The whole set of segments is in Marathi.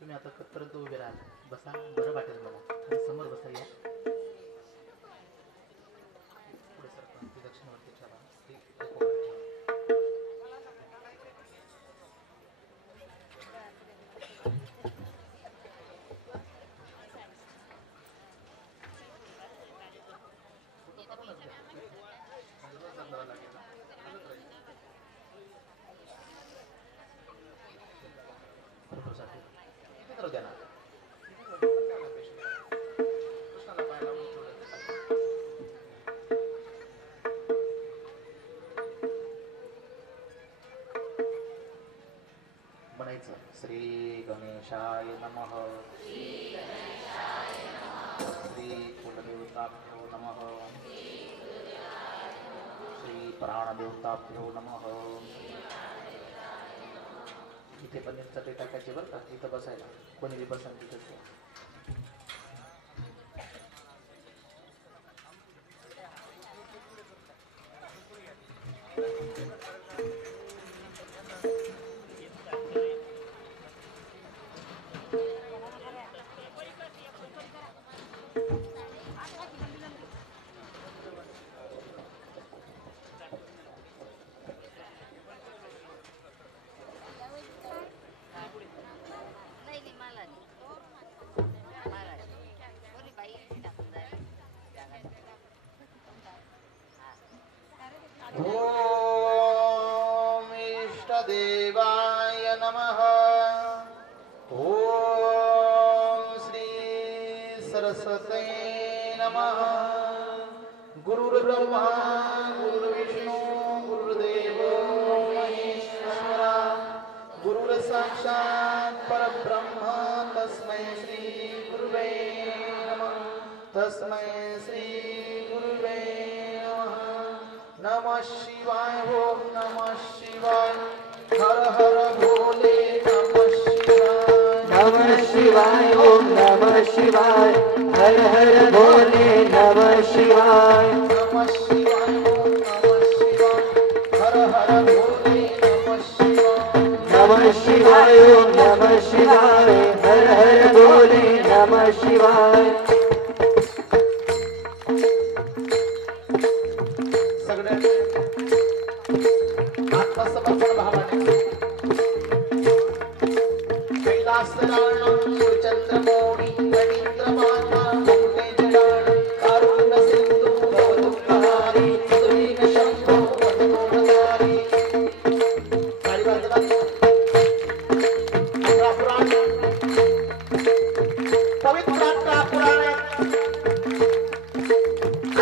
तुम्ही आता परत उभे राहा, बसा, बरं वाटेल मला. आणि समोर बसा या. पुढे सरका, ती दक्षिणवर्ती ठेवा, ती श्री गणेशाय नमः, श्री कुलदेवताभ्यो नमः, श्री प्राणदेवताभ्यो नमः. इथे पण ते टाकायचे बरं का, इथं बसायला कोणी बी बसा तिथं. ओम इष्टदेवाय नमः. ओम श्री सरस्वती नमः. गुरुर्ब्रह्मा गुरुर्विष्णु गुरुर्देवो महेश्वरा. गुरुर्साक्षात् परब्रह्म तस्मै श्री गुरुवे नमः. तस्मै श्री गुरुवे नमः शिवाय. ओम नमः शिवाय. हर हर भोले नमः शिवाय. नमः शिवाय. ओम नमः शिवाय. हर हर भोले नमः शिवाय. नमः शिवाय. ओम नमः शिवाय. हर हर भोले नमः शिवाय. नमः शिवाय. ओम नमः शिवाय. हर हर भोले नमः शिवाय. आत्मसमर्पण भावाने कैलासराणं चंद्रमौळी रवींद्रमाता मुकुटे जडाण कारुण्य सिंधू भवदुःखहारी सुदीन शंभो वदनोधारी. पवित्र 18 पुराण,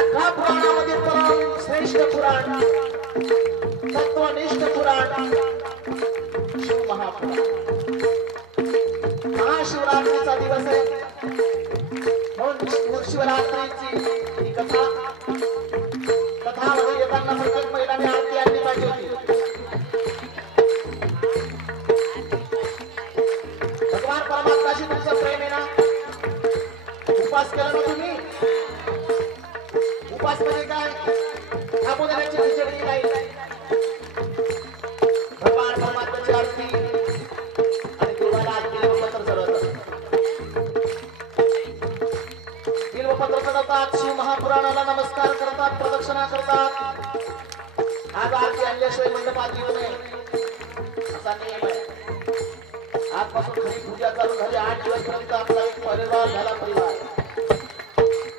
18 पुराणामध्ये परम श्रेष्ठ पुराण, तत्वनिष्ठ पुराण शिव महापुराण. महाशिवरात्रीचा दिवस आहे म्हणून शिवरात्रीची ही कथामध्ये येताना प्रत्येक महिलाने आरती आणली पाहिजे होती. भगवान परमात्म्याशी तुमचं प्रेम आहे ना. उपास केला ना तुम्ही. उपास म्हणजे काय? थांबू देण्याची खिचडी नाही. भगवान परमात्म्याची आरती आणि देवाला बिल्वपत्र चढवतात. बिल्वपत्र चढवतात, शिव महापुराणाला नमस्कार करतात, प्रदक्षिणा करतात. आज आरती आणल्याशिवाय मंडपात येऊ नये असा नियम आहे. आजपासून खरी पूजा चालू झाली. 8 दिवसपर्यंत आपला एक परिवार झाला परिवार.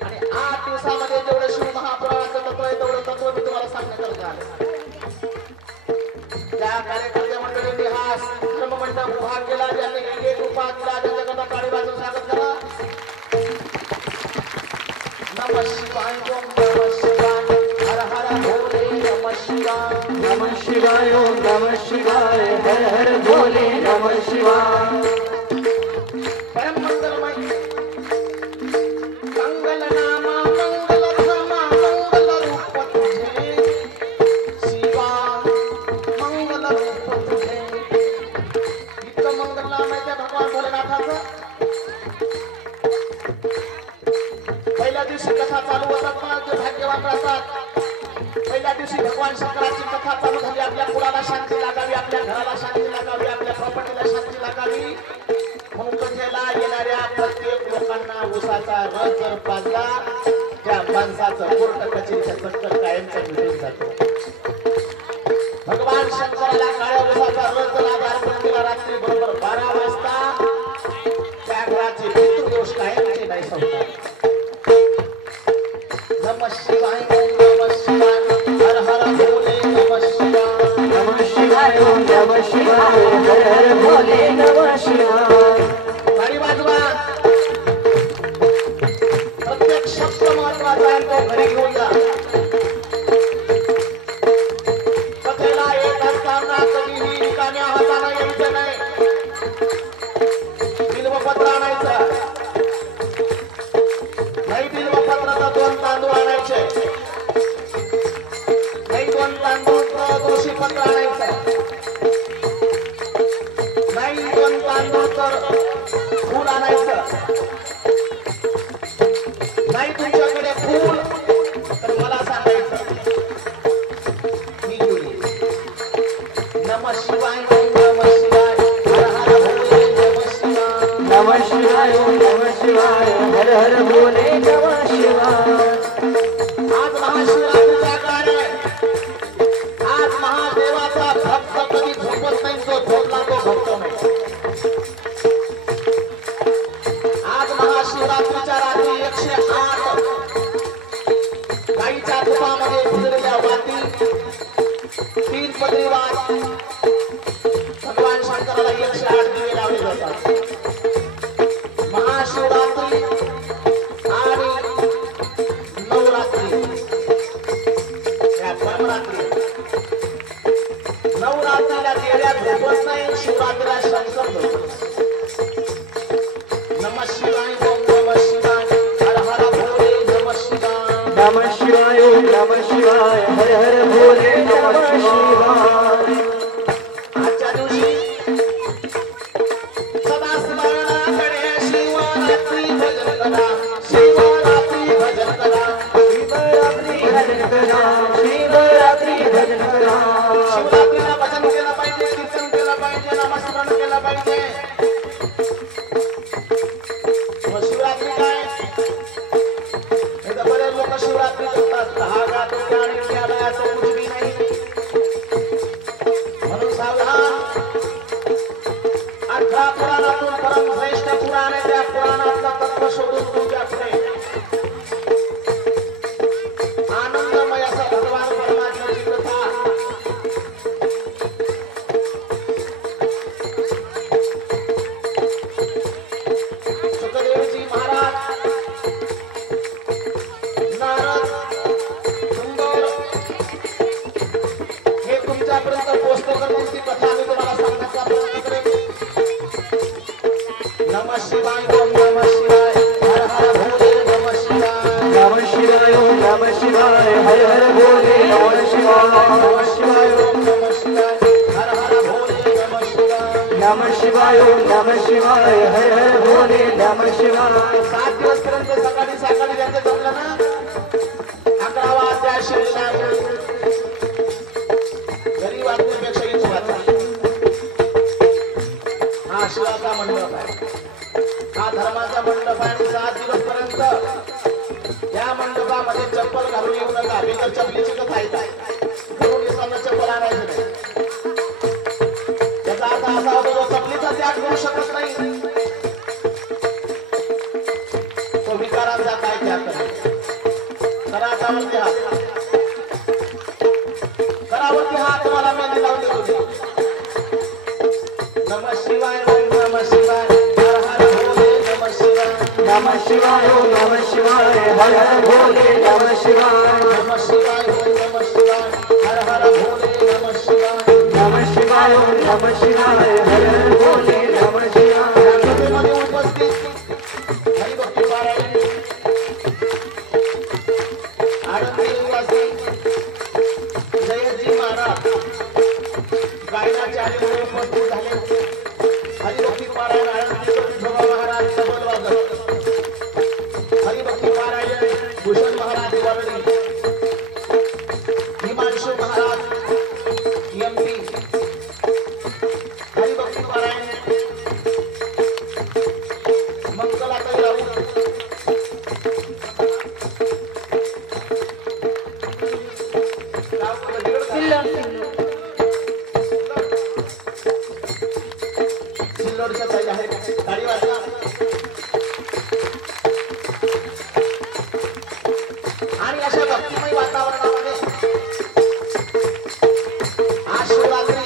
आणि 8 दिवसामध्ये जेवढं शिव महापुराणाचं तत्व आहे तेवढं तत्व मी तुम्हाला सांगण्याकरता आले. त्या कार्यकर्ते मंडळींनी हा धर्ममंडप उभा केला. ज्यांनी एक उभा केला त्याच्याकरता टाळी वाजवून स्वागत करा. नमः शिवाय. ओम नमः शिवाय. हर हर भोले नमः शिवाय. नमः शिवाय. ओम नमः शिवाय. हर हर भोले नमः शिवाय. परम मंगलमय मंगल नामा मंगल धामा मंगल रूप तुझे शिवा. मंगल रूप तुझे. इतकं मंगल नाम आहे त्या भगवान भोलेनाथाचं. पहिल्या दिवशी कथा चालू होतात ना, जे भाग्यवान राहतात. पहिल्या दिवशी भगवान शंकराची कथा चालू झाली. आपल्या कुळाला शांती लागावी, आपल्या घराला शांती लागावी, आपल्या प्रॉपर्टीला शांती लागावी म्हणून कथेला येणाऱ्या प्रत्येक लोकांना उसाचा रस जर पाजला त्या माणसाचं कोर्ट कचेरीचं चक्कर कायमचं मिटून जातो. भगवान शंकराला काळ्या उसाचा रस जर अर्पण केला रात्री बरोबर 12 वाजता नमः शिवाय हर हर भोले नमः शिवाय गाडी वाजवा प्रत्येक शब्द महत्वाचा आहे तो घरी घेऊन जा कथेला येत असताना कधीही रिकाम्या हाताने यायचं नाही बिल्वपत्र आणायचं नाही बिल्वपत्राचा 2 तांदूळ आणायचे नाही 2 तांदूळ दोषी पत्र आणायचं नाही 2 तांदूळ तर फूल आणायचं नाही तुमच्याकडे फूल तर मला सांगायचं मी घेऊन नमः शिवाय नमः शिवाय हर हर भोले नमः शिवाय नमः शिवाय नमः शिवाय हर हर भोले नमः शिवाय आज महाशिवरात्रीचा काळ आहे आज महादेवाचा भक्त कधी झोपत नाही तो झोपला तो भक्त नाही आज महाशिवरात्रीच्या रात्री 108 गाईच्या तुपामध्ये भिजलेल्या वाती 3 पदरी वात भगवान शंकराला 108 दिवे लावले जातात महाशिवरात्री आणि नवरात्री या परमरात्री नवरात्रीला देव्या झोपत नाही शिवरात्रीला शंकर झोपतो नमः शिवाय ओम नमः शिवाय हर हर भोले नमः शिवाय नमः शिवाय नमः शिवाय हर हर भोले नमः शिवाय आजच्या दिवशी सदा स्मरणाकडे शिवरात्री भजन करा शिवरात्री भजन करा शिवरात्री भजन करा शिवरात्री भजन करा शिवरात्रीला भजन केलं पाहिजे कीर्तन केलं पाहिजे नामस्मरण केलं पाहिजे मग शिवरात्री काय इथं बरेच लोक शिवरात्री करतात हा गातो आणि त्याला असं कुछ भी नाही म्हणून सावधान 18 पुराणातून परमश्रेष्ठ पुराण आहे त्या पुराणातलं तत्व शोधून तुमच्याकडे आनंदमय असं भगवान परमात्म्याची कथा सुखदेवजी महाराज नारद सुंदर हे तुमच्यापर्यंत पोहोचतो करून ती कथा मी तुम्हाला सांगण्याचा प्रयत्न करेन नमः शिवाय ओम नमः शिवाय हर हर भोले नमः शिवाय नमः शिवाय नमः शिवाय हर हर भोले नमः शिवाय नमः शिवाय ओम नमः शिवाय हर हर भोले नमः शिवाय नमः शिवाय नमः शिवाय हर हर भोले नमः शिवाय 7 दिवसपर्यंत सकाळी सकाळी त्यांचं जमलं ना 11वा अध्याय शिवलीला घरी वाचण्यापेक्षा इथं वाचा हा शिवाचा मंडप आहे हा धर्माचा मंडप आहे आणि 7 दिवसपर्यंत या मंडपामध्ये चप्पल घालून येऊ नका बिगर चपलीची कथा आहे घरून येताना चप्पल आणायचं नाही त्याचा अर्थ असा होतो जो चपलीचा त्याग करू शकत नाही तो विकारांचा काय त्याग करेल कराटावरती हात करावरती हात तुम्हाला मेहंदी लावून देतो नमः शिवाय ओम नमः शिवाय हर हर भोले नमः शिवाय नमः शिवाय नमः शिवाय हर हर भोले नमः शिवाय नमः शिवाय ओम नमः शिवाय हर हर भोले नमः शिवाय नमः शिवाय नमः शिवाय हर हर भोले नमः शिवाय या कथेमध्ये उपस्थित हरिभक्ती पारायण आनंदी निवासी जयजी महाराज गायनाचे आणि उपस्थित झाले हरिभक्ती पारायण आनंदी विठोबा महाराज तबल वादक हरिभक्ती पारायण भूषण महाराज वरडी हिमांशु महाराज एमपी हरिभक्ती पारायण मंगलाताई राऊत सिल्लोडच्या ताई आहेत गाडी वाजवा आणि अशा भक्तिमय वातावरणामध्ये आज शिवरात्री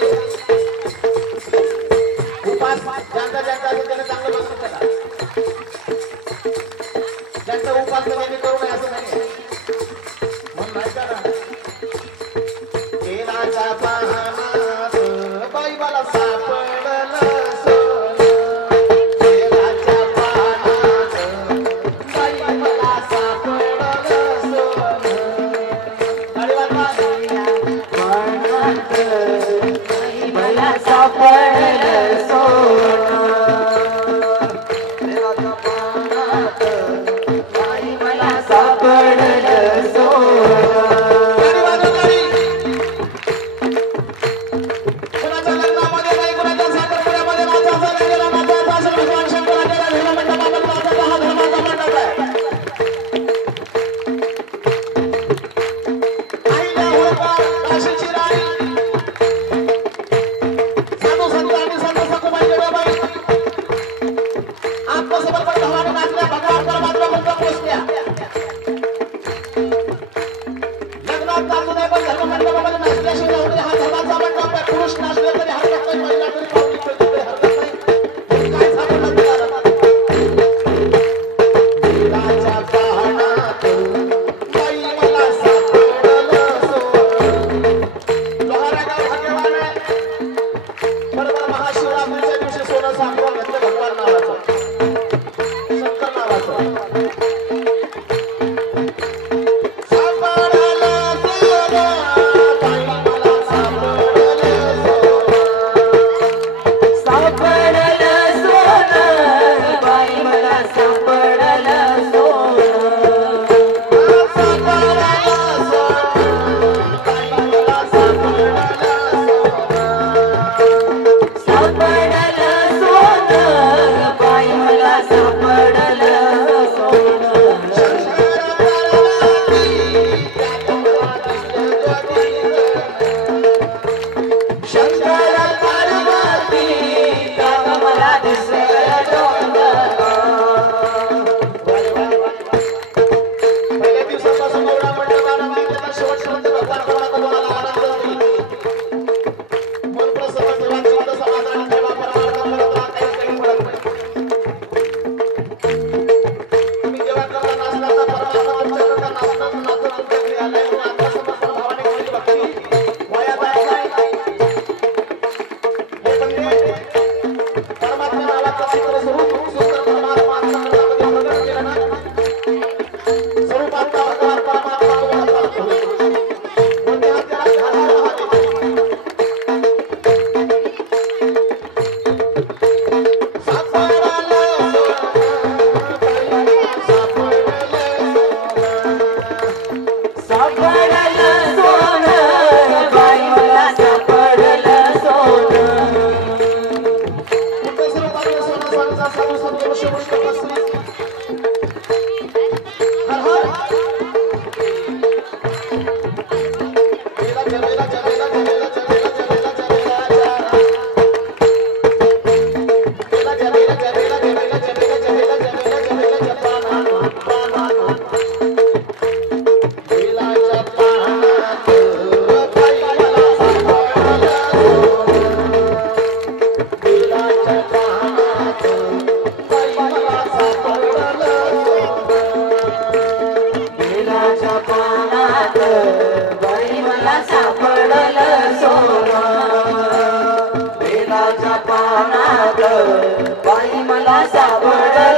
बाई मला सापडलं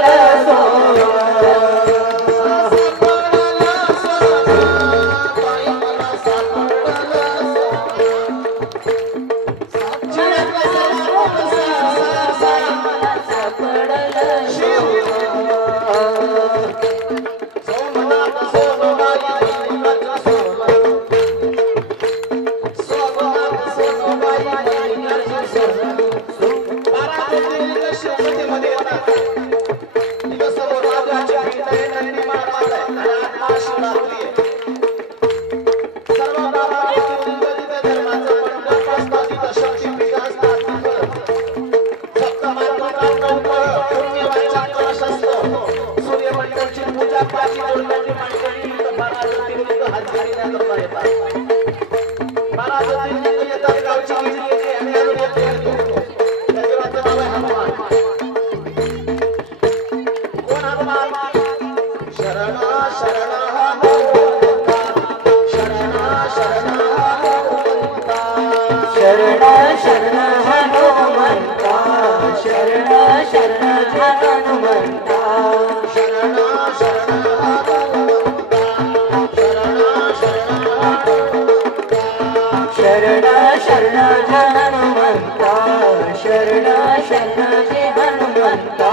शरण शरणाचे हनुमंता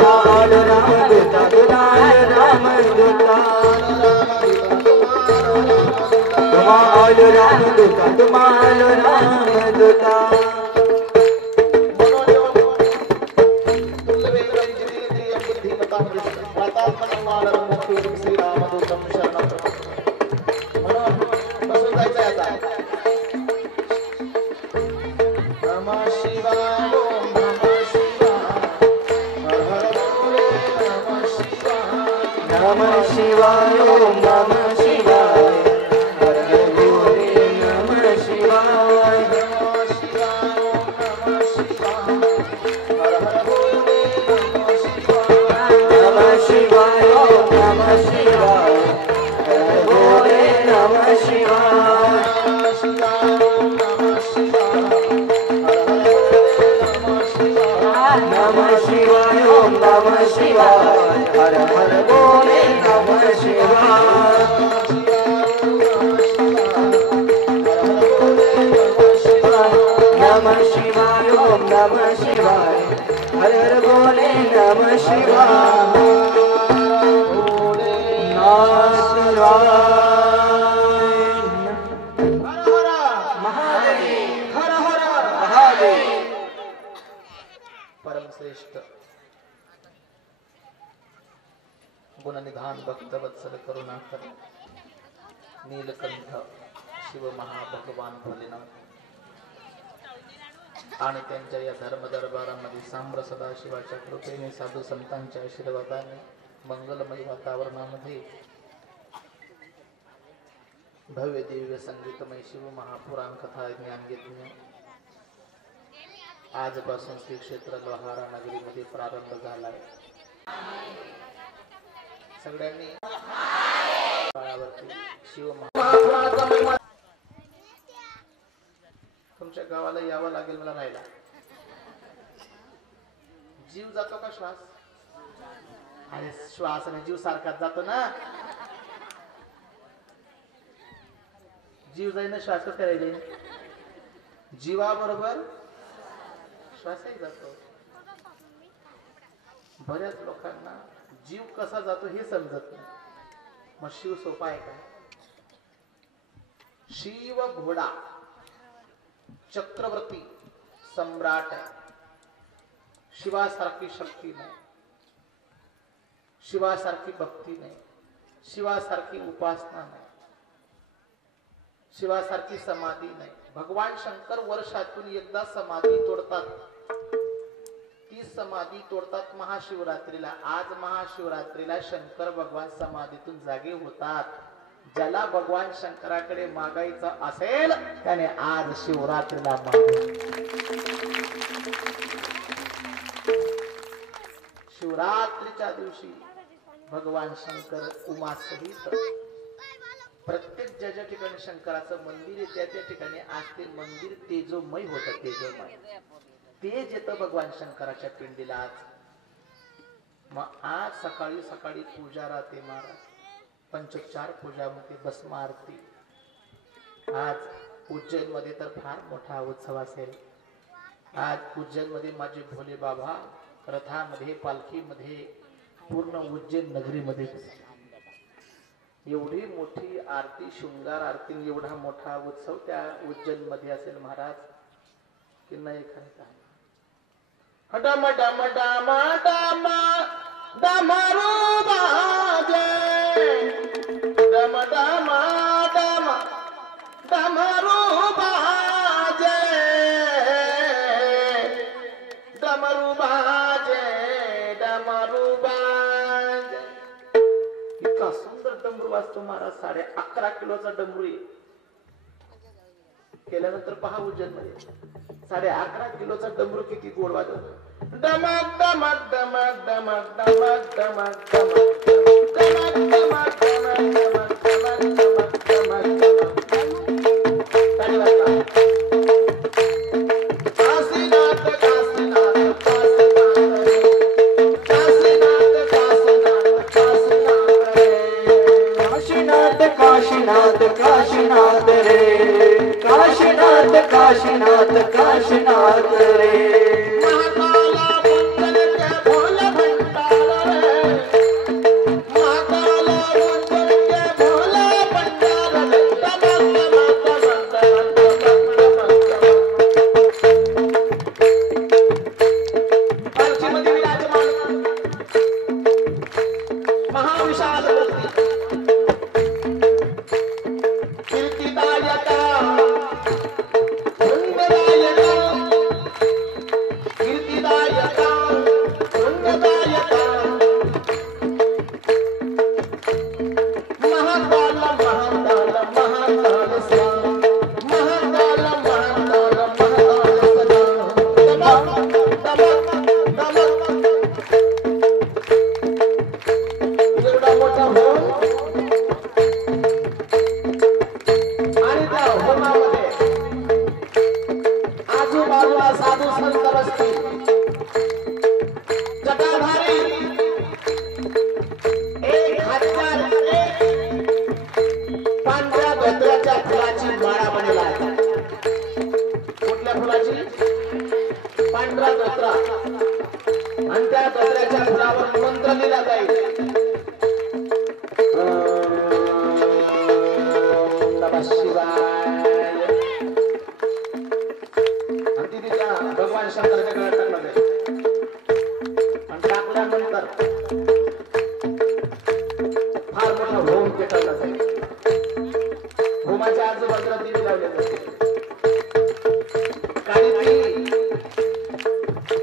लाल रामदूता दुलाल रामदूता तुमाल रामदूता तुमाल रामदूता नमः शिवाय ओम नमः शिवाय हर हर भोले नमः शिवाय नमः शिवाय ओम नमः शिवाय हर हर भोले नमः शिवाय नमः शिवाय ओम नमः शिवाय हर हर भोले नमः शिवाय नमः शिवाय ओम नमः शिवाय हर हर भोले नमः शिवाय परम श्रेष्ठ गुणनिधान भक्त वत्सल करुणाकर नीलकंठ शिव महाभगवान भोलेनाथ आणि त्यांच्या या धर्म दरबारामध्ये सांब्र सदाशिवाच्या कृपेने साधू संतांच्या आशीर्वादाने मंगलमय वातावरणामध्ये भव्य दिव्य संगीतमय शिव महापुराण कथा ज्ञान घेतले आजपासून श्री क्षेत्र लोहारा नगरीमध्ये प्रारंभ झाला आहे. सगळ्यांनी शिव तुमच्या गावाला यावं लागेल मला राहायला. जीव जातो का श्वास? अरे श्वास आणि जीव सारखाच जातो ना. जीव जाईन श्वास कसं करायचे? जीवाबरोबर श्वासही जातो. बऱ्याच लोकांना जीव कसा जातो हे समजत नाही. मग शिव सोपा आहे का? शिव घोडा चक्रवर्ती सम्राट आहे. शिवासारखी शक्ती नाही, शिवासारखी भक्ती नाही, शिवासारखी उपासना नाही, शिवासारखी समाधी नाही. भगवान शंकर वर्षातून एकदा समाधी तोडतात. ती समाधी तोडतात महाशिवरात्रीला. आज महाशिवरात्रीला शंकर भगवान समाधीतून जागे होतात. ज्याला भगवान शंकराकडे मागायचं असेल त्याने आज शिवरात्रीला शिवरात्रीच्या दिवशी भगवान शंकर उमा सहित प्रत्येक ज्या ज्या ठिकाणी शंकराचं मंदिर आहे त्या ठिकाणी आज ते मंदिर तेजोमय होतं. तेजोमय तेज येतं भगवान शंकराच्या पिंडीला आज. मग आज सकाळी सकाळी पूजा राहते महाराज. पंचोपचार पूजा होते, भस्म आरती. आज उज्जैन मध्ये तर फार मोठा उत्सव असेल. आज उज्जैन मध्ये माझे भोले बाबा रथामध्ये पालखीमध्ये पूर्ण उज्जैन नगरीमध्ये एवढी मोठी आरती, शृंगार आरती, एवढा मोठा उत्सव त्या उज्जैन मध्ये असेल महाराज की नाही खरं. डम डम डम डम डमरू बाजे, डम डम डम डमरू बाजे, डमरू बाजे, डमरू बाजे. इतका सुंदर डमरू वाजतो महाराज. 11.5 किलोचा डमरू आहे. केल्यानंतर पहा उज्जैन मध्ये 11.5 किलोचा डमरू किती गोड वाजवतो. डमक डमक डमक डमक डमक डमक डमक डमक डमक डमक डमक डमक डमक. काशीनाथ काशीनाथ काशीनाथ काशीनाथ काशीनाथ रे काशीनाथ काशीनाथ काशीनाथ काशीनाथ रे महाकाला मुंजन के भोले भंडार रे महाकाला मुंजन के भोले भंडार रे पालखीमध्ये विराजमान महाविशाल मूर्ती कीर्तिदायका पुण्यदायका कीर्तिदायका पुण्यदायका महाकाल महाकाल महाकाल स्वामी महाकाल महाकाल महाकाल सदा दमक दमक एवढा मोठा होम आणि त्या होमामध्ये आजूबाजूला साधू संत बसतील जटाधारी 1001 पांढऱ्या धोत्र्याच्या फुलाची माळा बनवला आहे. कुठल्या फुलाची? पांढरा धोत्रा. आणि त्या धोत्र्याच्या फुलावर मंत्र लिहिला जाईल. नमः शिवाय. आणि ती तिच्या भगवान शंकराच्या गळ्यात टाकला जाईल. आणि टाकल्यानंतर फार मोठा होम पेटवला जाईल. होमाच्या आजूबाजूला दिवे लावले जातील. काळी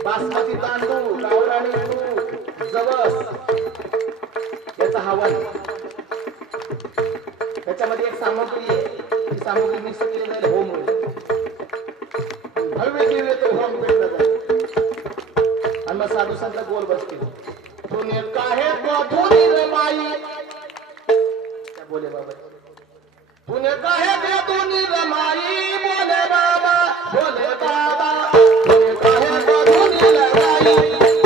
बासमती तांदूळ, गावरानी तूप, जवस याचा हवन. त्याच्यामध्ये एक सामग्री आहे. ती सामग्री मिक्स केली जाईल. होम होईल. भव्य दिव्य तो होम पेटला जाईल. आणि मग साधू संत गोल बसतील. तूने काहे बधुनी रे माई क्या बोले बाबा तूने काहे बधुनी रे माई बोले बाबा बोले बाबा तूने काहे बधुनी रे माई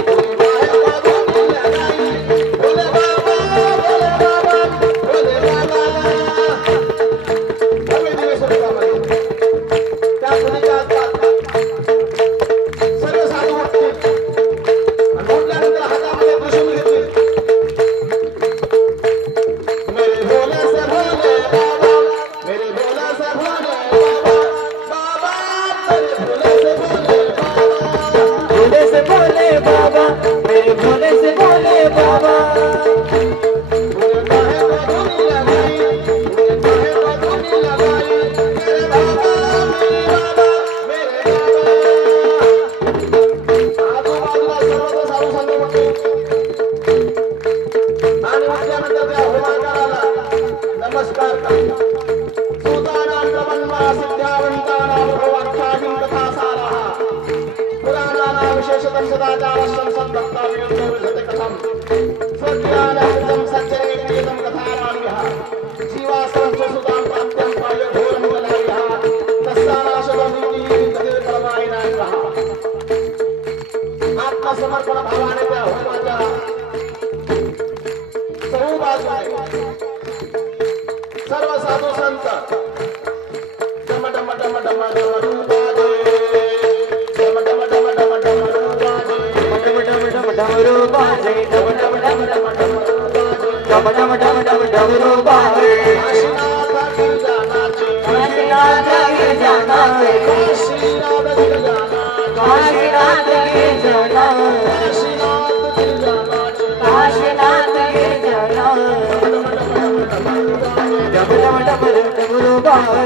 तूने काहे बधुनी रे माई बोले बाबा बोले बाबा बोले बाबा भव्य दिव्य स्वरूपामध्ये त्या मुलीच्या हातात सर्व साधू उठतील. आणि उठल्यानंतर हातामध्ये त्रिशूल घेतील. मेरे भोले से भोले बाबा मेरे भोले से भोले बाबा बाबा मेरे भोले से भोले बाबा भोले से भोले बाबा मेरे भोले से भोले बाबा तूने काहे बधुनी लगाई तूने काहे बधुनी लगाई मेरे बाबा मेरे बाबा आजूबाजूला सर्व साधू संत होते. आणि उठल्यानंतर त्या होमाकाराला नमस्कार करा. सूतानां प्रबन्वा सिद्ध्यावन्तानां भगवत्पादिं कथा सारः पुराणानां विशेषतं सदाचारं संभक्ताभियुक्तविधते कथं स्वज्ञानकृतं सच्चरित्रं कथाराम्यः जीवासनं सुतां प्राप्त्यं पायघोरं बलायः तस्यानाशवनीतिः कथितपरमायिनायः. आत्मसमर्पण भावाने त्या होमाच्या चहूबाजूने सर्व साधू संत डम डम डम डम डम रूपाजे डम डम डम डम डम रूपाजे डमरू बाजे डम डम डम डम डम डमरू बाजे काशीनाथ गिरजानाचे काशीनाथ गिरजानाचे काशीनाथ गिरजानाचे काशीनाथ गिरजानाचे काशीनाथ गिरजानाचे काशीनाथ गिरजानाचे डम डम डमरू बाजे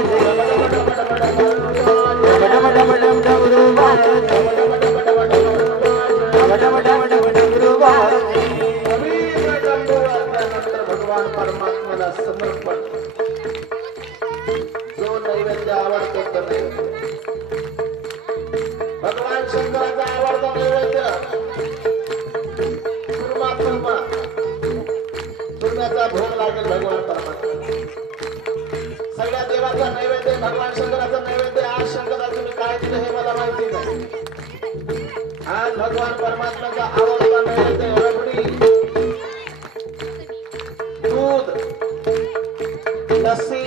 डम डमरू बाजे डमरू बाजे भगवान परमात्म्याला समर्पण. जो नैवेद्य आवडतो तो नैवेद्य भगवान शंकराचा आवडता नैवेद्य सुरमा सुरम्याचा भोग लागेल भगवान परमात्मा. सगळ्या देवाचा नैवेद्य भगवान शंकराचा नैवेद्य. आज शंकराला तुम्ही काय दिलं हे मला माहिती नाही. आज भगवान परमात्म्याचा आवडता नैवेद्य रबडी, दूध, लस्सी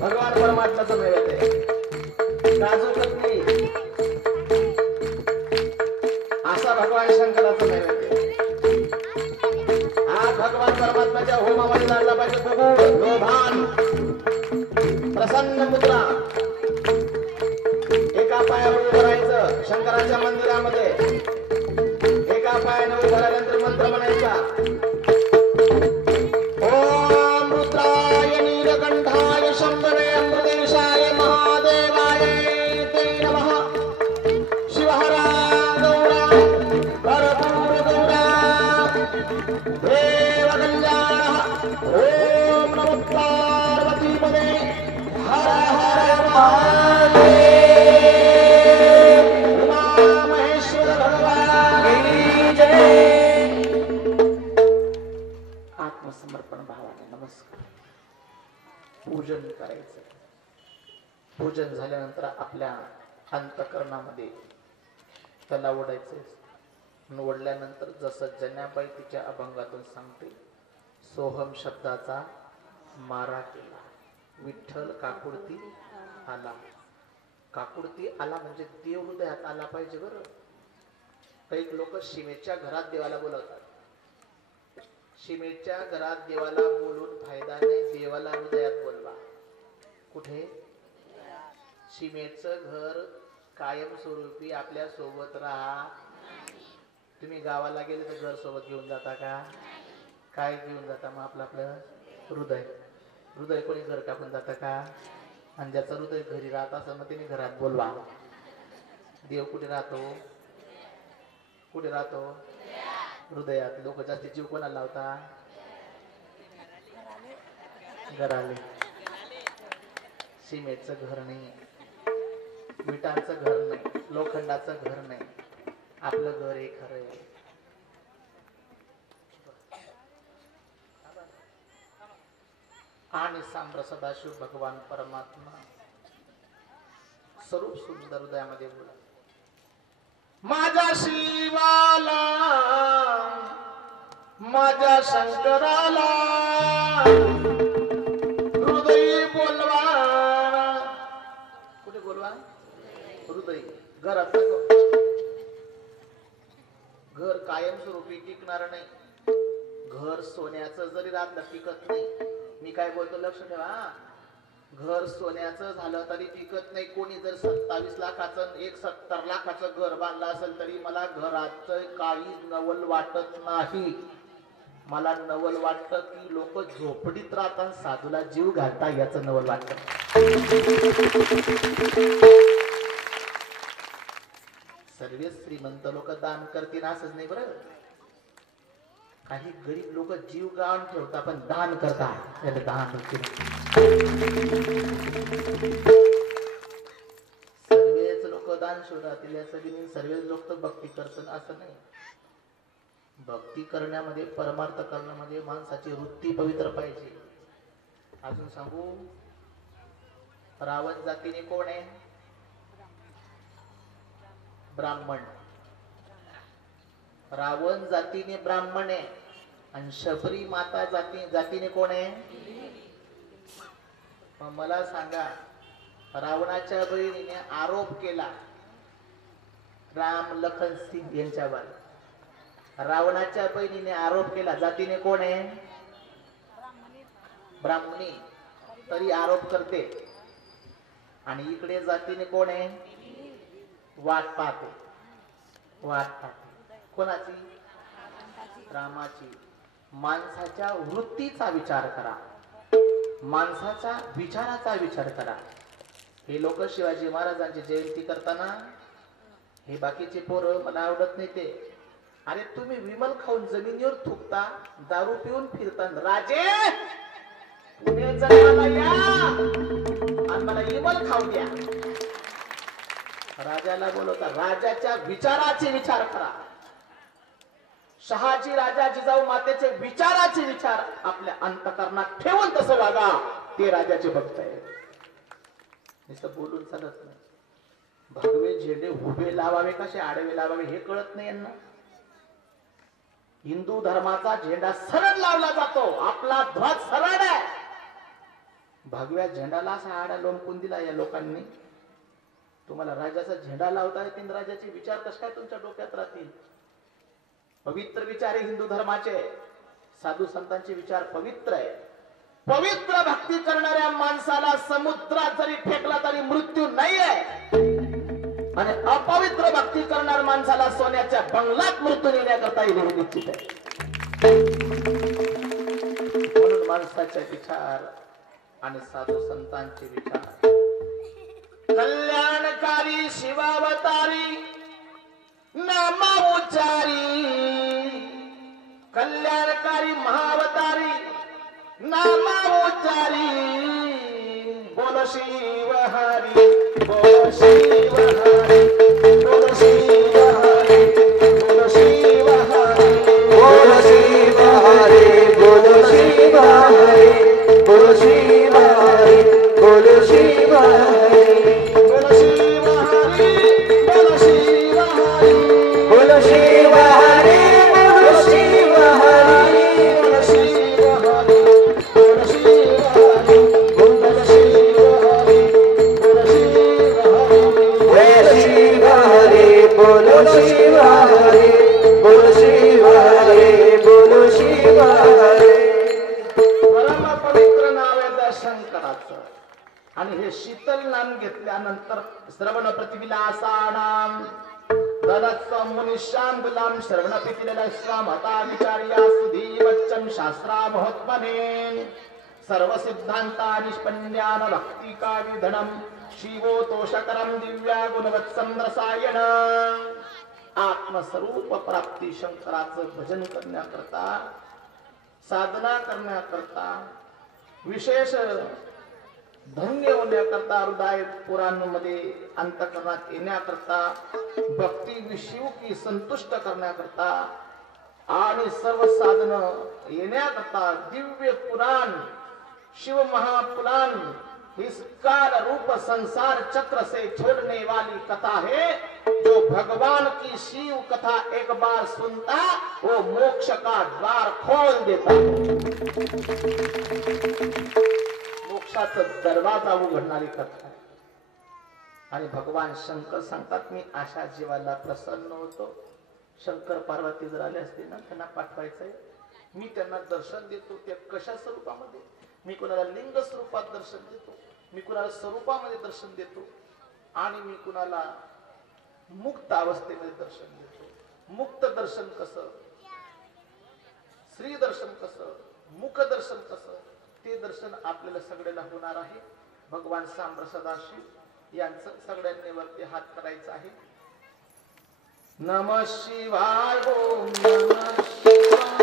भगवान परमात्म्याचा नैवेद्य. नैवेद्य काजू कतली असा भगवान शंकराचा नैवेद्य आज भगवान परमात्म्याच्या होमामध्ये लागला पाहिजे गुगुळ लोभान प्रसन्न मुद्रा एका पायावर उभं राहायचं शंकराच्या मंदिरामध्ये एका पायाने उभं राहिल्यानंतर मंत्र म्हणायचा ओम रुद्राय नीलकंठाय शंभवे अमृतेशाय महादेवाय ते नमः शिवहरा गौरा कर्पूर गौरा देव कल्याण ओम नमः पार्वती पदे हर हर महादेव उमा महेश्वर भगवान की जय आत्मसमर्पण भावाने नमस्कार पूजन करायचं पूजन झाल्यानंतर आपल्या अंतःकरणामध्ये त्याला ओढायचं ओढल्यानंतर जसं जन्याबाई तिच्या अभंगातून सांगते सोहम शब्दाचा मारा केला विठ्ठल काकुडती आला काकुडती आला म्हणजे देव हृदयात आला पाहिजे बरं काही लोक शिमेच्या घरात देवाला बोलवतात शिमेच्या घरात देवाला बोलून फायदा नाही देवाला हृदयात बोलवा कुठे शिमेचं घर कायमस्वरूपी आपल्या सोबत राहा तुम्ही गावाला गेले तर घर सोबत घेऊन जाता का काय घेऊन जाता मग आपलं हृदय हृदय कोणी घर टाकून जातं का आणि ज्याचं हृदय घरी राहत असं मग तिने घरात बोलवा देव कुठे राहतो कुठे राहतो हृदयात लोक जास्ती जीव कोणाला लावता घराले सिमेंटचं घर नाही विटांचं घर नाही लोखंडाचं घर नाही आपलं घर हे खरं आहे आणि सांब्र सदाशिव भगवान परमात्मा स्वरूप सुंदर हृदयामध्ये बोला माझ्या शिवाला माझ्या शंकराला हृदय बोलवा कुठे बोलवा हृदय घरात घर कायमस्वरूपी टिकणार नाही घर सोन्याचं जरी रात टिकत नाही मी काय बोलतो लक्ष ठेवा घर सोन्याचं झालं तरी टिकत नाही कोणी जर 27 लाखाचं 70 लाखाचं घर बांधलं असेल तरी मला घराचं काही नवल वाटत नाही मला नवल वाटतं की लोक झोपडीत राहतात साधूला जीव घालता याचं नवल वाटतं सर्व श्रीमंत लोक दान करतील असंच नाही बरं काही गरीब लोक जीव गावून ठेवतात पण दान करतात त्याला दान सर्वच लोक दान शोधातील यासाठी सर्वच लोक भक्ती करतात असं नाही भक्ती करण्यामध्ये परमार्थ करण्यामध्ये माणसाची वृत्ती पवित्र पाहिजे अजून सांगू रावण जातीने कोण आहे ब्राह्मण रावण जातीने ब्राह्मण आहे आणि शबरी माता जातीने कोण आहे मग मला सांगा रावणाच्या बहिणीने आरोप केला राम लखन सिंग यांच्यावर रावणाच्या बहिणीने आरोप केला जातीने कोण आहे ब्राह्मणी तरी आरोप करते आणि इकडे जातीने कोण आहे वाट पाहते कोणाची रामाची माणसाच्या वृत्तीचा विचार करा माणसाच्या विचाराचा विचार करा हे लोक शिवाजी महाराजांची जयंती करताना हे बाकीचे पोरं मला आवडत नाही ते अरे तुम्ही विमल खाऊन जमिनीवर थुकता दारू पिऊन फिरता राजे पुणे जन्माला या आणि मला विमल खाऊ द्या राजाला बोलवता राजाच्या विचाराचे विचार करा शहाजी राजा जिजाऊ मातेचे विचाराचे विचार आपल्या अंतःकरणात ठेवून तसं वागा ते राजाचे भक्त आहे नुसतं बोलून चालत नाही भगवे झेंडे उभे लावावे कसे आडवे लावावे हे कळत नाही यांना हिंदू धर्माचा झेंडा सरळ लावला जातो आपला ध्वज सरळ आहे भगव्या झेंडाला असा आडा लोंबकून दिला या लोकांनी. तुम्हाला राजाचा झेंडा लावता येतील, राजाचे विचार कसे काय तुमच्या डोक्यात राहतील? पवित्र विचार आहे हिंदू धर्माचे, साधू संतांचे विचार पवित्र आहे. पवित्र भक्ती करणाऱ्या माणसाला समुद्रात जरी फेकला तरी मृत्यू नाहीये, आणि अपवित्र भक्ती करणाऱ्या माणसाला सोन्याच्या बंगल्यात मृत्यू नेण्याकरता हे निश्चित आहे. म्हणून माणसाचे विचार आणि साधू संतांचे विचार, कल्याणकारी शिवावतारी नामा उच्चारी, कल्याणकारी महावतारी नामा उच्चारी, बोल शिव हरी, बोल शिव हरी, बोल शिव हरी, बोल शिव हरी, बोल शिव हरी, बोल शिव हरी, बोल शिव हरी, बोल शिव हरी, बोल शिव हरी, बोल शिव हरी, बोल शिव हरी, बोल शिव हरी, बोल शिव हरी, बोल शिव हरी, बोल शिव हरी, बोल शिव हरी, बोल शिव हरी, बोल शिव हरी, बोल शिव हरी. परम पवित्र नाव आहे त्या शंकराचं, आणि हे शीतल नाम घेतल्यानंतर श्रवण प्रतिविलासानाम तदत्सम मुनिश्याम गुलाम श्रवण पितिलेला श्राम हता विचार्या सुधी वच्चम शास्त्रा महत्मने सर्व सिद्धांता निष्पन्यान भक्ती का विधनम शिवो तोषकरम दिव्या गुणवत्सम रसायन. आत्मस्वरूप प्राप्ती शंकराचं भजन करण्याकरता, साधना करण्याकरता, विशेष धन्य होण्याकरता, हृदय पुराणांमध्ये अंतकरणात येण्याकरता, भक्ती विषयू की संतुष्ट करण्याकरता आणि सर्व साधन येण्याकरता दिव्य पुराण, शिव महापुराण इस काल रूप संसार चक्र से छोड़ने वाली कथा है. जो भगवान की शिव कथा एक बार सुनता वो मोक्ष का द्वार खोल देता. मोक्षाचा दरवाजा उघडणारी कथा आहे. आणि भगवान शंकर सांगतात, मी अशा जीवाला प्रसन्न होतो. शंकर पार्वती जर आले असते ना, त्यांना पाठवायचंय, मी त्यांना दर्शन देतो. ते कशा स्वरूपामध्ये? मी कुणाला लिंग स्वरूपात दर्शन देतो, मी कुणाला स्वरूपामध्ये दर्शन देतो, आणि मी कुणाला मुक्त अवस्थेमध्ये दर्शन देतो. मुक्त दर्शन कसं, श्री दर्शन कसं, मुख दर्शन कसं, ते दर्शन आपल्याला सगळ्याला होणार आहे. भगवान सांब सदाशिव यांचं सगळ्यांनी वरती हात करायचा आहे. नमः शिवाय, ओम नमः शिवाय,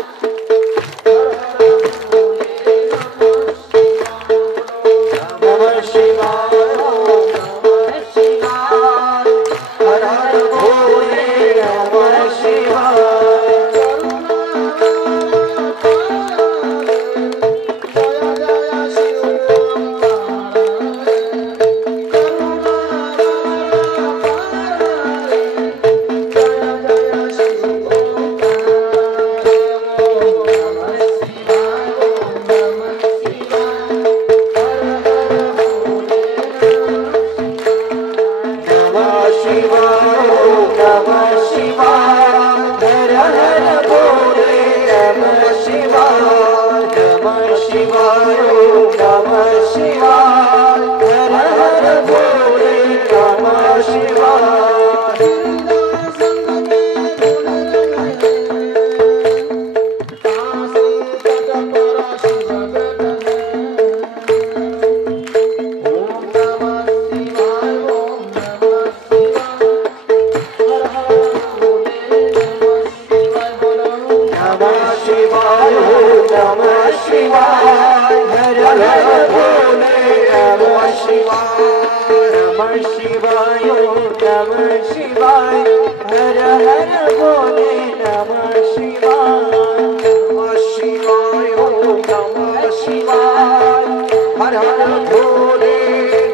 हर हर भोले,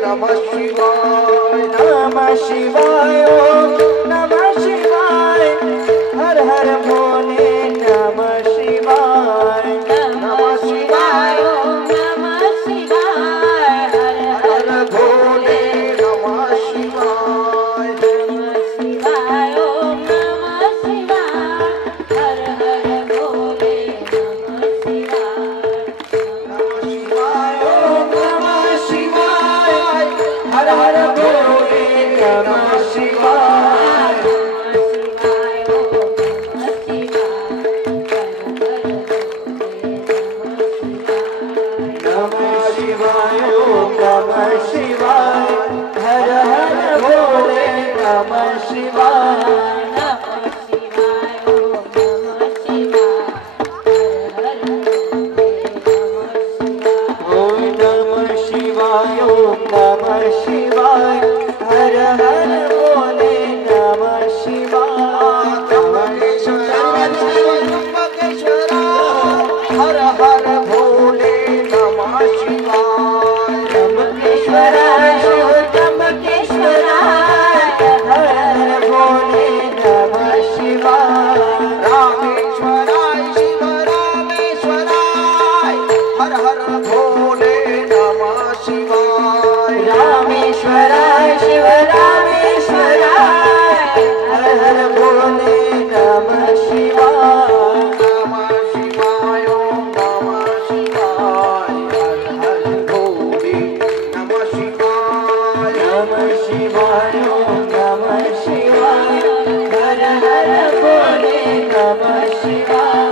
नमः शिवाय, नमः शिवाय, हर हर भोले, नमः शिवाय. हर बोले नमः शिवाय त्र्यंबकेश्वरा हर हर भोले नमः शिवाय त्र्यंबकेश्वरा शिव त्र्यंबकेश्वरा हर हर भोले नमः शिवाय रामेश्वराय शिव रामेश्वराय हर हर भोले नमः शिवाय रामेश्वराय शिव रामेश्वराय हर हर भोले नमः शिवाय नमः शिवाय ओम नमः शिवाय हर हर भोले नमः शिवाय नमः शिवाय ओम नमः शिवाय हर हर भोले नमः शिवाय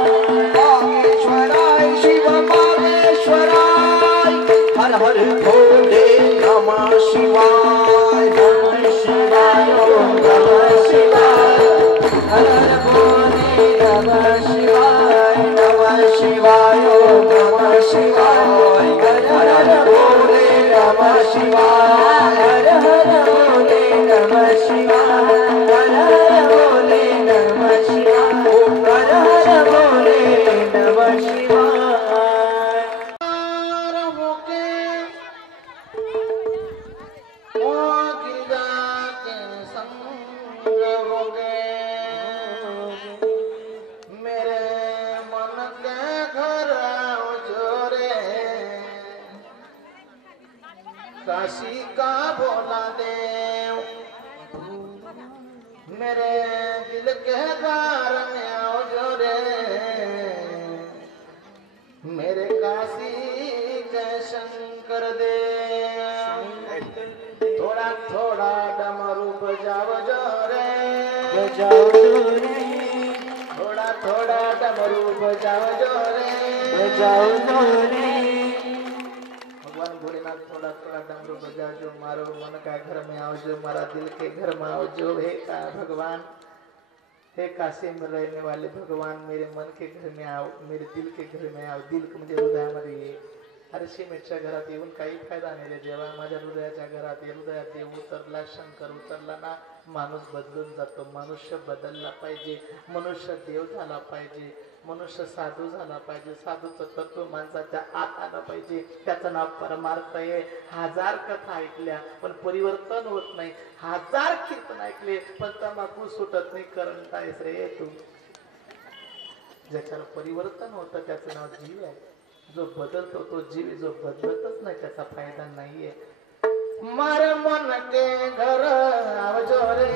बागेश्वराय शिव बागेश्वराय हर हर भोले नमः शिवाय नमः शिवाय ओम नमः शिवाय हर हर भोले नमः शिवाय नमः शिवाय ओम नमः शिवाय हर हर भोले नमः शिवाय हर हर भोले नमः शिवाय हर हर भोले नमः शिवाय हर हर भोले नमः शिवाय मेरे मन के घर आओ जोरे काशी का भोला देव मेरे दिल के घर में आओ जोरे मेरे काशी के शंकर देव थोड़ा थोड़ा डमरू बजाओ जोरे बजाओ जोरे थोड़ा थोड़ा डमरू बजाओ जोरे बजाओ जोरे भगवान भोलेनाथ थोड़ा थोड़ा डमरू बजाओ जो मारो मन का घर में आओ जो मारा दिल के घर में आओ जो हे का भगवान हे काशी में रहने वाले भगवान मेरे मन के घर में आओ मेरे दिल के घर में आओ दिल म्हणजे हृदयामध्ये ये अरे शिमेच्या घरात येऊन काही फायदा नाही रे देवा माझ्या हृदयाच्या घरात ये हृदयात देव उतरला शंकर उतरला ना माणूस बदलून जातो मनुष्य बदलला पाहिजे मनुष्य देव झाला पाहिजे मनुष्य साधू झाला पाहिजे साधूचं तत्व माणसाच्या आत आलं पाहिजे त्याचं नाव परमार्थ आहे हजार कथा ऐकल्या पण परिवर्तन होत नाही हजार कीर्तन ऐकले पण तंबाखू सुटत नाही करंट आहेस रे तू ज्याच्यावर परिवर्तन होतं त्याचं नाव जीव आहे जो बदलतो तो जीव जो बदलतच नाही त्याचा फायदा नाहीये मारे मन के घर आवजो रे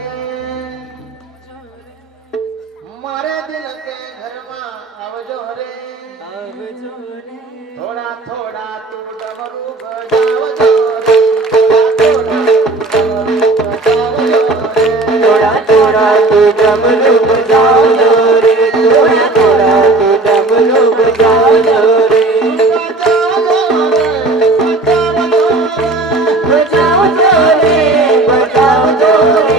मारे दिल के घर में आवजो रे थोड़ा थोड़ा तू डमरू बजावजो रे थोड़ा थोड़ा तू डमरू बजाओ रे थोड़ा थोड़ा तू डमरू बजाओ रे बजाओ रे बजाओ रे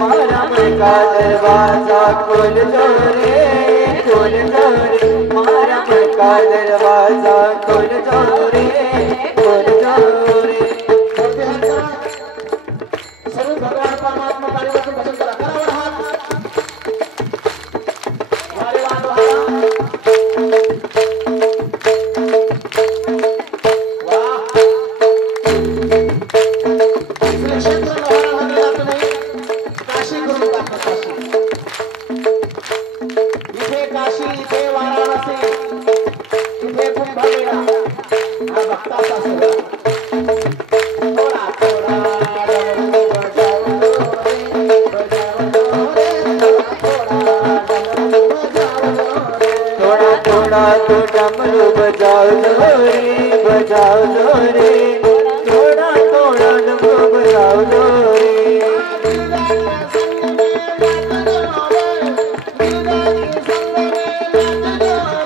मारा मन का दरवाजा खोल दो रे मारा मन का दरवाजा खोल दो रे सभी भगवान परमात्मा कालीवासी भजन करा करावर हात वारे वाह वाह इथले क्षेत्र लोहारामध्ये जात नाही काशी करून टाकतो काशी इथे काशी इथे वाराणसी इथे कुंभमेळा हा भक्ताचा सोहळा थोडा थोडा थोड़ा थोड़ा तो डमरू बजाओ रे थोड़ा थोड़ा डमरू बजाओ रे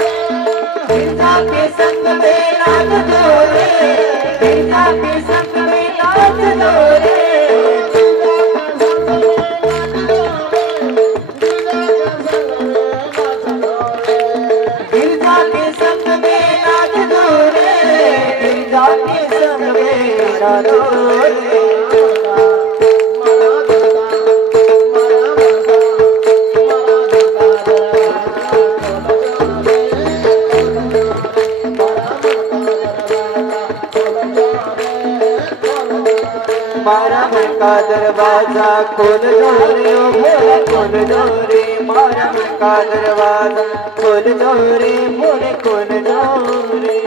गिरजा के संग में नाच दो रे गिरजा के संग में नाच दो रे दरवाजा खोल दो रे ओ भोले खोल दो रे मारा मन का दरवाजा खोल दो रे भोले खोल दो रे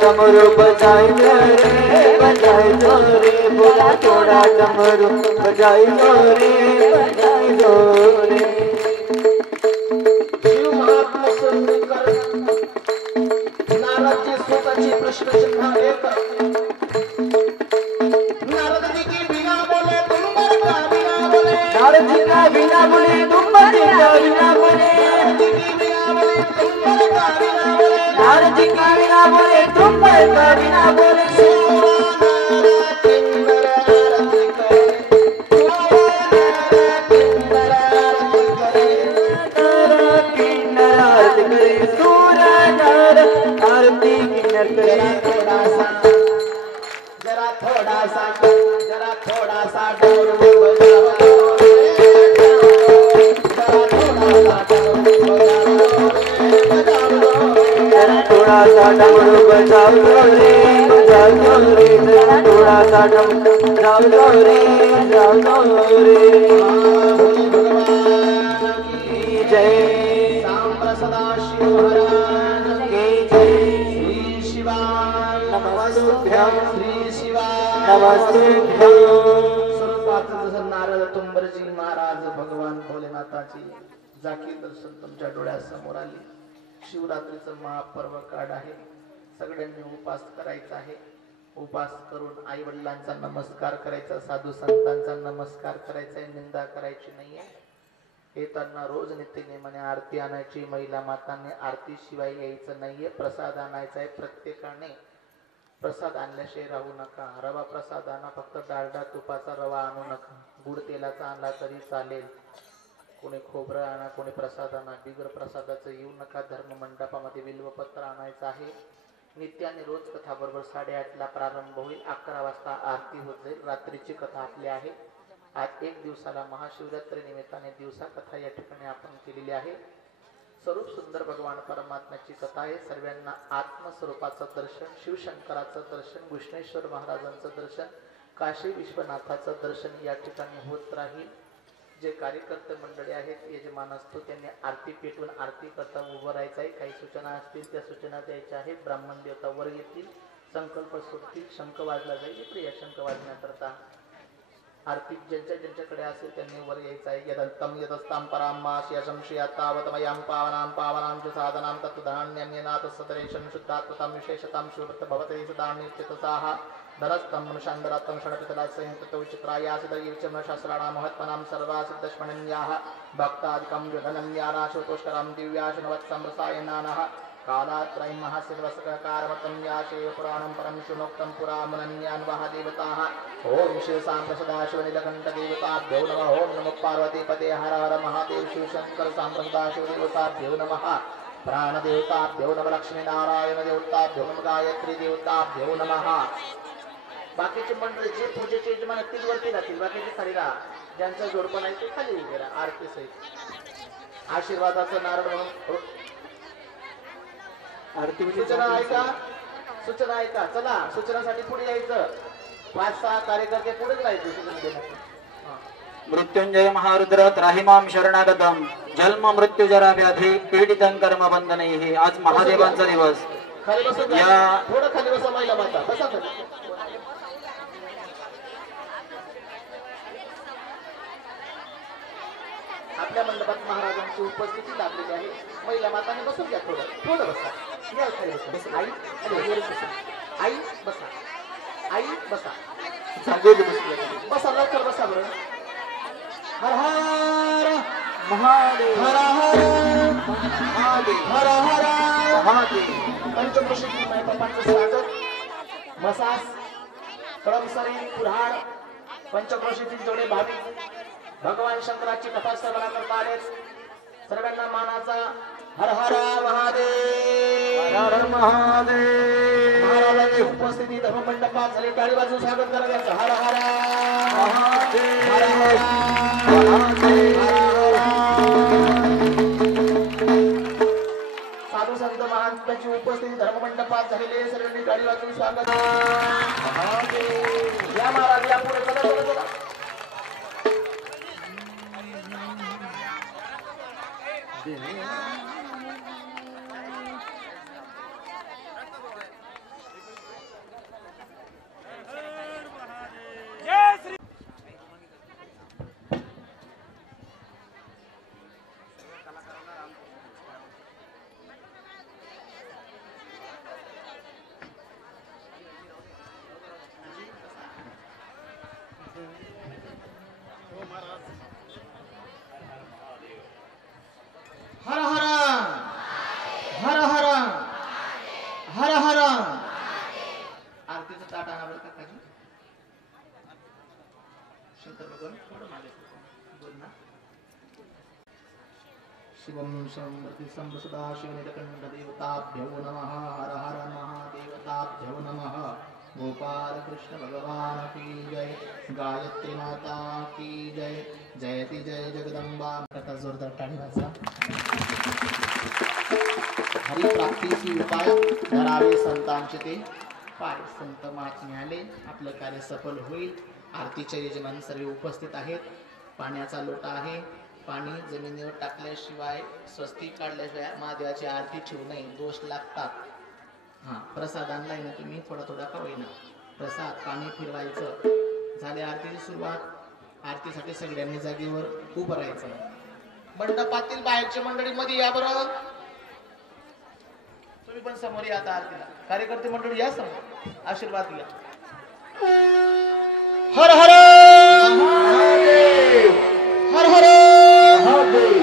डमरू बजाई दो रे बोला थोड़ा डमरू बजाई दो रे बजाई दो रे शिव महात्मा सुंदर नारद जी स्वतःची प्रश्न चिन्ह एक नारद जी की बिना बोले तुम्बर का बिना बोले नारद जी का बिना बोले तुम्बर का बिना बोले नारद जी का बिना बोले तुम्बर का बिना बोले थोड़ा सा डमरू बजाओ रे थोड़ा सा डमरू बजाओ रे जय सदाशिव महाराज की जय श्री शिवाय नमस्तुभ्यं श्री शिवाय नमस्तुभ्यं स्वरूपात जसं नारद तुंबरजी महाराज भगवान भोलेनाथाची जाकी दर्शन तुमच्या डोळ्यासमोर आली. शिवरात्रीचं महापर्व काळ आहे. सगळ्यांनी उपास करायचा आहे. उपास करून आई वडिलांचा नमस्कार करायचा, साधू संतांचा नमस्कार करायचा, निंदा करायची नाहीये. येताना रोज नित्यनेमाने आरती आणायची. महिला मातांनी आरती शिवाय यायचं नाहीये. प्रसाद आणायचा आहे. प्रत्येकाने प्रसाद आणल्याशिवाय राहू नका. रवा प्रसाद आणा, फक्त डालडा तुपाचा रवा आणू नका. गुड तेलाचा आणला तरी चालेल. कोणी खोबरं आणा, कोणी प्रसाद आणा. बिगर प्रसादाचं येऊ नका. धर्म मंडपामध्ये बिल्वपत्र आणायचं आहे. नित्याने रोज कथा बरोबर 8:30ला प्रारंभ होईल. 11 वाजता आरती होत जाईल. रात्रीची कथा आपली आहे. आज एक दिवसाला महाशिवरात्री निमित्ताने दिवसा कथा या ठिकाणी आपण केलेली आहे. स्वरूप सुंदर भगवान परमात्म्याची कथा आहे. सर्वांना आत्मस्वरूपाचं दर्शन, शिवशंकराचं दर्शन, घृष्णेश्वर महाराजांचं दर्शन, काशी विश्वनाथाचं दर्शन या ठिकाणी होत राहील. जे कार्यकर्ते मंडळी आहेत, यजमान असतो, त्यांनी आरती पेटवून आरती करता उभं राहायचं आहे. काही सूचना असतील त्या सूचना द्यायच्या आहेत. ब्राह्मण देवता वर येतील, संकल्प सुटतील, शंख वाजला जाईल. प्रिय शंख वाजण्याकरता आरती ज्यांच्याकडे असेल त्यांनी वर यायचं आहे. यदंतम यदस्ताम परामास यशंशयातावतमयां पावनां पावनां च साधनां तत्धान्यन्यनाथ सदरेशं शुद्धात्मतां विशेषतां शिवभक्त भवते सदा नित्यतसाः धरस्तं मनुषान्दरात्तं षडपितलासंयुक्तौ चित्रायासिदयीचमशास्त्राणां महत्मनां सर्वासिद्धश्मणन्याः भक्तादिकं युधनन्यानाशोतोष्करां दिव्याशनवत्सं रसायनानः कालात्रयं महाशिवस्कारवतं याचे पुराणं परं शुनोक्तं पुरामनन्यान् महादेवताः ओम शिवसाम्प्रसदाशिवनीलकण्ठदेवताभ्यो नमः ओम नमः पार्वतीपते हर हर महादेव शिवशंकर साम्प्रसदाशिवदेवताभ्यो नमः प्राणदेवताभ्यो नमः लक्ष्मीनारायण देवताभ्यो नमः गायत्री देवताभ्यो नमः। बाकीचे मंडळी जे पूजेचे यजमान असतील वरती राहतील, बाकीचे खाली राहा. ज्यांचं जोडपण आहे ते खाली उभे राहा आरती सहित. आशीर्वादाचं नारळ म्हणून सूचना ऐका, सूचना ऐका. चला सूचनासाठी पुढे यायचं. 5-6 कार्यकर्ते पुढेच राहायचे सूचना देण्यासाठी. मृत्युंजय महारुद्र त्राहिमां शरणागतम जन्म मृत्यू जरा व्याधी पीडितं कर्म बंधनैः. आज महादेवांचा दिवस. खाली बसून या थोडं खाली बसा महिला माता, बसा खाली. आपल्या मंडपात महाराजांची उपस्थिती लाभलेली आहे. महिला माताने बसून घ्या, थोडं थोडं बसा. या खाली बसा. आई आई बसा, आई बसा, बसा लवकर बसा बरं. हर हर महादेव हर हर महादेव हर हर महादेव. पंचक्रोशीतील मायबापांचं स्वागत. मसास कडमसरी कुऱ्हाड पंचक्रोशीतील जेवढे भाविक भगवान शंकराची कथा श्रवणा करता आलेत सर्वांना मानाचा हर हर महादेव. हर हर महादेव. महाराजांची उपस्थिती धर्ममंडपात झाली. टाळी वाजवून स्वागत करा त्यांचं. हर हर महादेव हर हर महादेव. साधू संत महात्म्याची उपस्थिती धर्ममंडपात झालेले सर्वांनी टाळी वाजवून स्वागत. या महाराज या पुढे चला चला चला. हर हर हर हर हर हर. आरतीचं ताट आणा बरं काकाजी. शंकर भगवान थोडं मागे बोल ना. शिवम समृद्धी संबसदा शिवनीलकंठ देवताभ्यो नमः. हर हर महादेवताभ्यो नमः. गोपाल कृष्ण भगवान की जय. गायत्री माता की जय. जयति जय जगदंबा. कथा जोरदार टाळी वाजवा. हरिप्राप्तीची उपाय धरावे संतांचे ते पाय. संत महात्मे आले, आपलं कार्य सफल होईल. आरतीचे यजमान सर्व उपस्थित आहेत. पाण्याचा लोटा आहे. पाणी जमिनीवर टाकल्याशिवाय स्वस्तिक काढल्याशिवाय महादेवाची आरती ठेवू नये, दोष लागतात. प्रसाद आणलाय ना तुम्ही, थोडा थोडा का होईना प्रसाद. पाणी फिरवायचं. झाले आरतीची सुरुवात. आरतीसाठी सगळ्यांनी जागेवर उभं राहायचं. मंडपातील बाहेरच्या मंडळी मध्ये या बरं. तुम्ही पण समोर या आता आरतीला. कार्यकर्ते मंडळी या समोर, आशीर्वाद द्या. हर हर महादेव हर हर महादेव.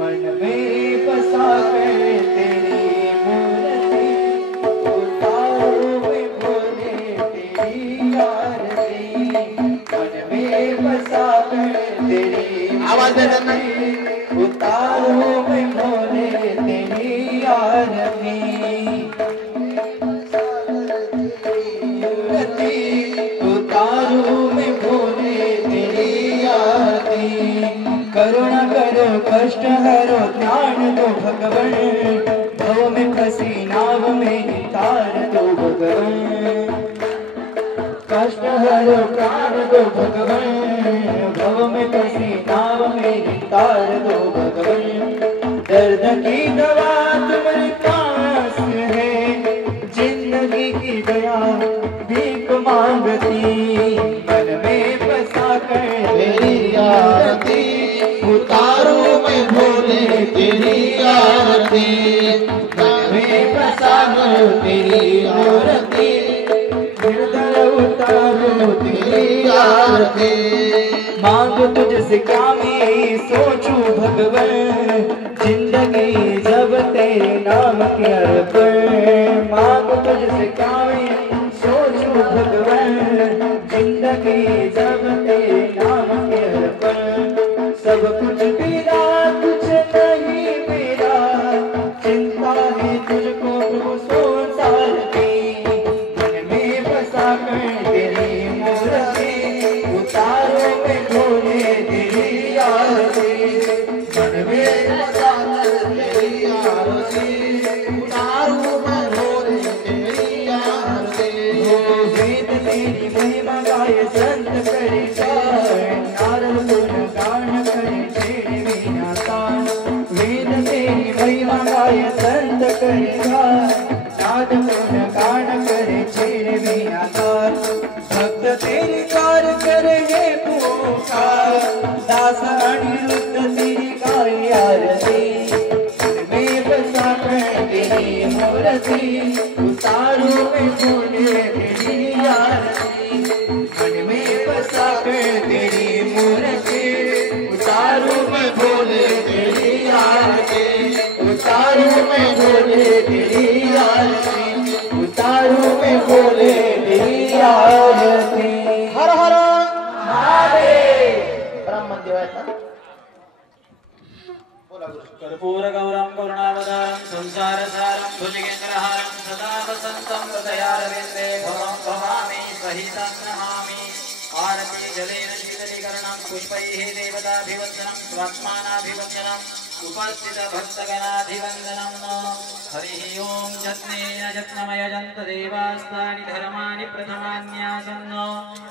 मन में बसा कर तेरी मूर्ति उतारो में भोले तेरी आरती. मन में बसा कर तेरी आवाज दे देना. उतारो में भोले तेरी आरती. उतारो में भोले तेरी आरती. करुणा करो कष्ट हरो ज्ञान दो भगवन. भव में फंसी नाव में तार दो भगवन. कष्ट हरो प्राण दो भगवन. भव में फंसी नाव में तार दो भगवन. दर्द की दवा तुम्हारे पास है. जिंदगी की दया भीख मांगती. मन में बसा कर तेरी आरती. उतारो में भोले तेरी आरती. मन में बसा कर तेरी आरती. हृदय उतारो तेरी आरती. मांगो तुझसे क्या मैं सोचूं भगवन, जिंदगी जब तेरे नाम के अर्पण। मांगो तुझसे क्या मैं सोचूं भगवन, जिंदगी जब तेरे नाम के अर्पण। सब कुछ तेरा कुछ नहीं मेरा, चिंता है तुझको प्रभु संसार की। मन में बसा कर तेरी मूर्ति, उतारो में भोले तेरी आरती। मन में बसा कर तेरी आरती, उतारो में भोले तेरी आरती। वेद तेरी महिमा गाए संत करे गान, नारद गुण गान करे छेड़ बिना तान। वेद तेरी महिमा गाए संत करे गान, नारद गुण गान करे छेड़ बिना तान। भक्त तेरी कार करे हे पुकार, दास अनिरुद्ध तेरी गाए आरती। मन में बसा कर तेरी मूर्ति, उतारो में भोले तेरी आरती। मन में बसा कर तेरी मूर्ति, उतारो में भोले तेरी आरती। उतारो में भोले तेरी आरती, उतारो में भोले तेरी आरती। हर हर महादेव। ब्राह्मण देव आहेत ना? बोला गुरु. कर्पूर गौरम करुणावतारं संसार सारं भुजगेन्द्रहारं सदा वसन्तं हृदयारविन्दे भवं भवामि सहितं नमामि। आरती जलेन शीतलीकरणं पुष्पैः देवताभिवन्दनं स्वात्मानाभिवन्दनम् उपस्थित भक्तगणाधिवन्दनं। हरिः ओं यत्नेन यत्नमय जन्त देवास्तानि धर्माणि प्रथमान्यासन्।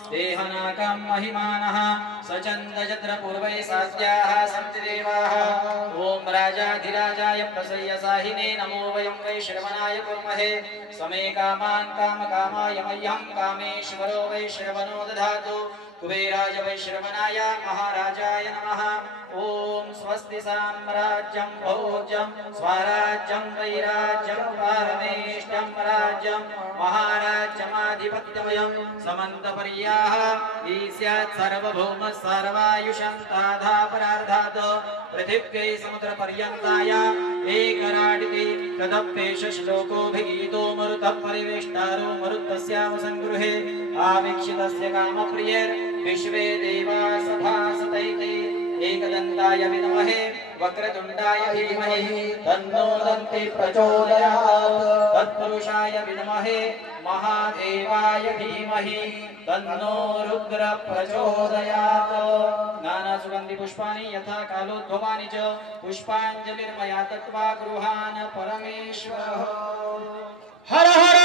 देहनाकं महिमानः सचन्द यत्र पूर्वै साध्याः सन्ति देवाः। ॐ राजाधिराजाय प्रसय्यसाहिने नमो वयं वै श्रवणाय कुर्महे। समे कामान् कामकामाय मह्यं कामेश्वरो वै श्रवणो दधातु। कुबेराय वै श्रवणाय महाराजाय नमः। ॐ स्वस्ति साम्राज्यं भोज्यं स्वराज्यं वैराज्यं पारमेष्टं राज्यं महाराज्यमाधिपत्यमयं समन्तपर्याः ईस्यात् सार्वभौमः सर्वायुषं ताधापरार्धात् पृथिव्यै समुद्रपर्यन्ताय एकराटिति तदप्येष श्लोकोऽभिगीतो मरुतः परिवेष्टारो मरुत्तस्याम सङ्गृहे आवीक्षितस्य कामप्रियैर्विश्वे देवा सभासतैते। एकदन्ताय विद्महे वक्रतुण्डाय धीमहि तन्नो दन्ति प्रचोदयात्। तत्पुरुषाय विद्महे महादेवाय धीमहि तन्नो रुद्र प्रचोदयात्। नानासुगन्धि पुष्पाणि यथा कालोद्भवानि च पुष्पाञ्जलिर्मया दत्त्वा गृहान् परमेश्वरः। हर हर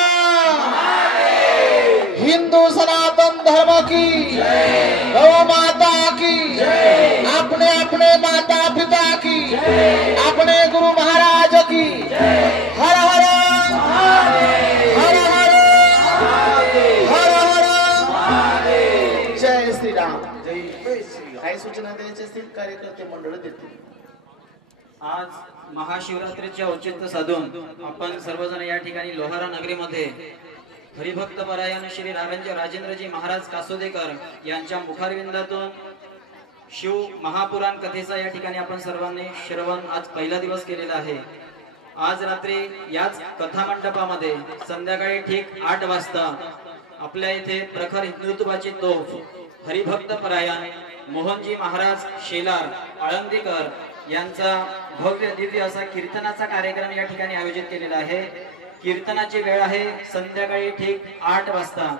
हिंदू सनातन धर्म की गौ माता की, अपने अपने माता पिता की, अपने गुरु महाराज की। हर हर हर हर हर हर जय श्री राम. काही सूचना द्यायची असतील कार्यकर्ते मंडळ देतील. आज महाशिवरात्रीचे औचित्य साधून आपण सर्वजण या ठिकाणी लोहारा नगरीमध्ये हरिभक्त परायण श्री राजेंद्रजी महाराज कासोदेकर यांच्या मुखारविंदातून शिव महापुराण कथेचा या ठिकाणी आपण सर्वांनी श्रवण आज पहिला दिवस केलेला आहे. आज रात्री याच कथा मंडपामध्ये संध्याकाळी ठीक 8 वाजता आपल्या इथे प्रखर हिंदुत्वाची तोफ हरिभक्त परायण मोहनजी महाराज शेलार आळंदीकर यांचा भव्य दिव्य असा कीर्तनाचा कार्यक्रम या ठिकाणी आयोजित केलेला आहे. कीर्तनाची वेळ आहे संध्याकाळी ठीक 8 वाजता.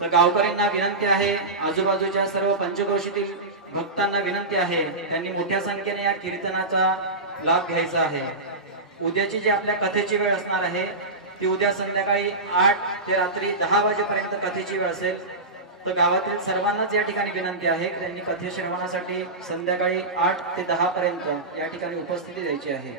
तर गावकऱ्यांना विनंती आहे, आजूबाजूच्या सर्व पंचक्रोशीतील भक्तांना विनंती आहे, त्यांनी मोठ्या संख्येने या कीर्तनाचा लाभ घ्यायचा आहे. उद्याची जी आपल्या कथेची वेळ असणार आहे ती उद्या संध्याकाळी 8 ते रात्री 10 वाजेपर्यंत कथेची वेळ असेल. तर गावातील सर्वांनाच या ठिकाणी विनंती आहे की त्यांनी कथे श्रवणासाठी संध्याकाळी 8 ते 10 पर्यंत या ठिकाणी उपस्थिती द्यायची आहे.